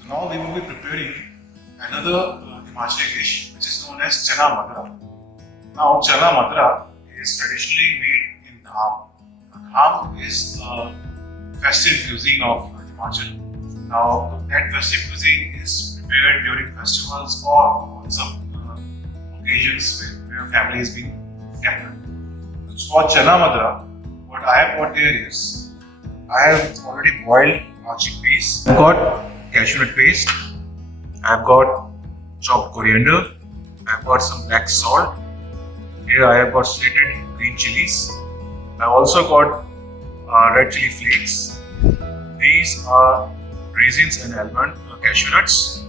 So now we will be preparing another Himachali dish which is known as Chana Madra. Now Chana Madra is traditionally made in dham. Dham is a festive cuisine of Himachal. Now that festive cuisine is prepared during festivals or on some occasions where family is being gathered. For Chana Madra, what I have got here is I have already boiled our chickpeas. I've got cashew nut paste. I've got chopped coriander. I've got some black salt. Here I have got slated green chilies. I've also got red chili flakes. These are raisins and almond cashew nuts,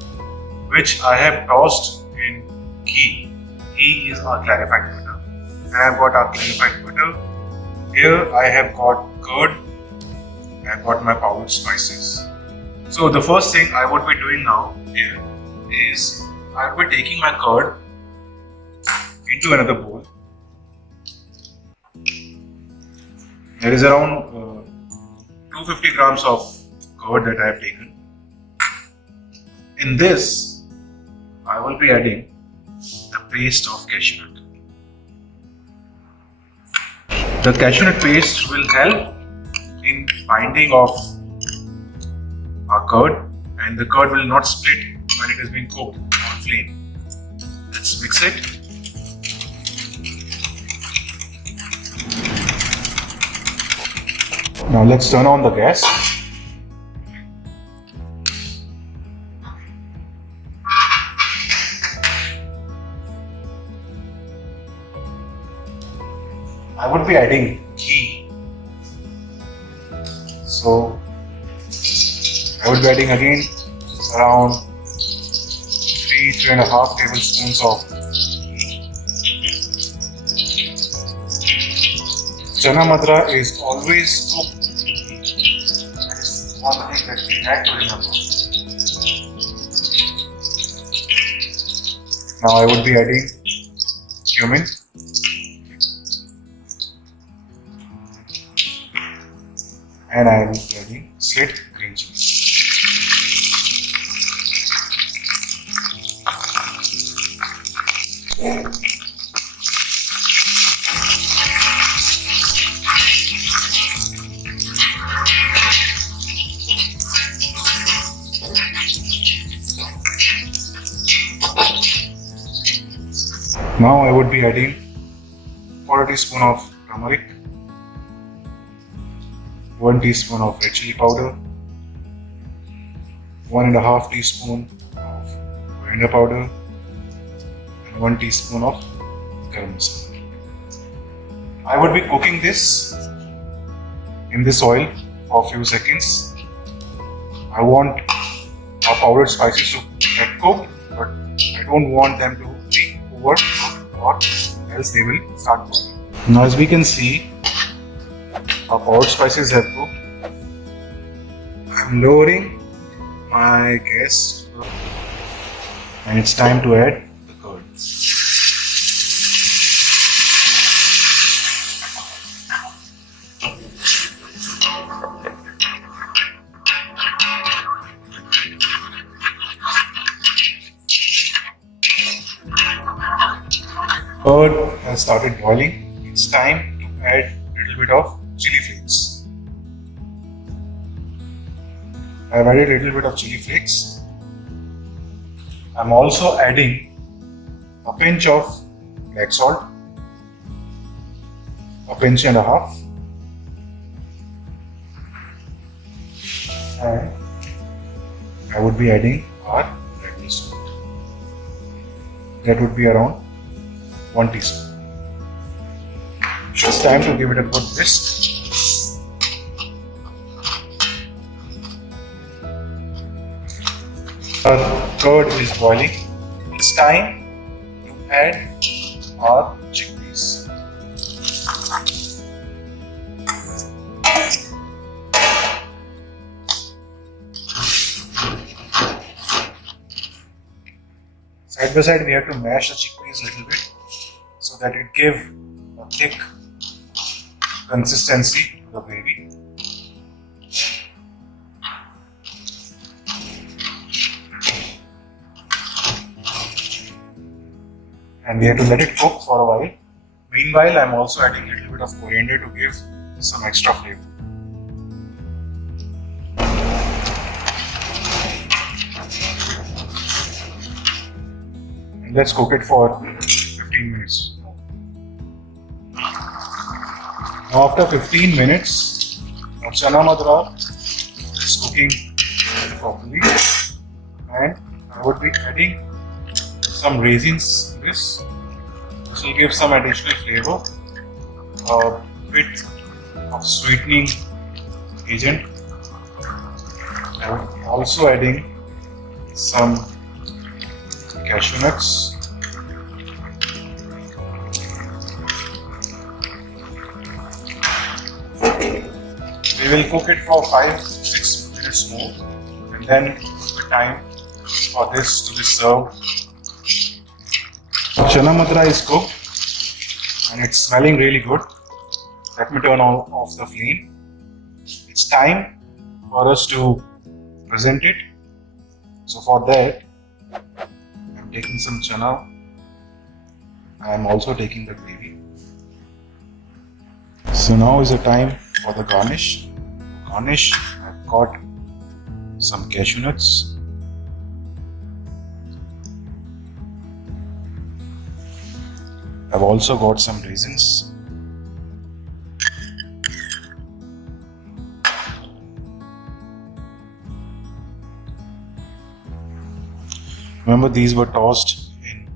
which I have tossed in ghee. Ghee is our clarified butter. And I have got our clarified butter. Here I have got curd. I have got my powdered spices. So the first thing I would be doing now here is I will be taking my curd into another bowl. There is around 250 grams of curd that I have taken. In this, I will be adding the paste of cashew nut. The cashew nut paste will help in binding of our curd, and the curd will not split when it is being cooked on flame. Let's mix it. Now let's turn on the gas. I would be adding ghee. So I would be adding again around 3.5 tablespoons of ghee. Chana Madra is always cooked. That is one thing that we had to remember. Now I would be adding cumin. And I will be adding slit green chilies. Now I would be adding 1/4 teaspoon of turmeric, 1 teaspoon of red chili powder, 1.5 teaspoon of coriander powder, and 1 teaspoon of garam masala. I would be cooking this in this oil for a few seconds. I want our powdered spices to get cooked, but I don't want them to be overcooked or else they will start burning. Now as we can see, our powdered spices have cooked. I'm lowering my gas and it's time to add the curd. Curd has started boiling. It's time to add a little bit of chili flakes. I've added a little bit of chili flakes. I'm also adding a pinch of black salt, a pinch and a half, and I would be adding our red salt. That would be around 1 teaspoon. It's time to give it a good whisk. Our curd is boiling. It's time to add our chickpeas. Side by side, we have to mash the chickpeas a little bit so that it give a thick consistency to the gravy. and we have to let it cook for a while. Meanwhile, I'm also adding a little bit of coriander to give some extra flavor. And let's cook it for 15 minutes. Now after 15 minutes, our Chana Madra is cooking properly, and I would be adding some raisins in this. This will give some additional flavor, a bit of sweetening agent. I am also adding some cashew nuts. We will cook it for 5-6 minutes more, and then the time for this to be served. Chana Madra is cooked and it's smelling really good. Let me turn off the flame. It's time for us to present it. So for that, I'm taking some chana. I'm also taking the gravy. So now is the time for the garnish. Garnish, I've got some cashew nuts. I've also got some raisins. Remember, these were tossed in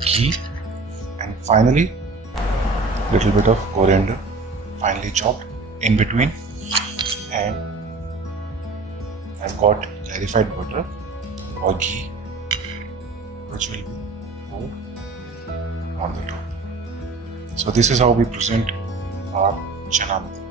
ghee. And finally, little bit of coriander, finely chopped in between. And I've got clarified butter or ghee, which will be poured on the top. So this is how we present our Chana Madra.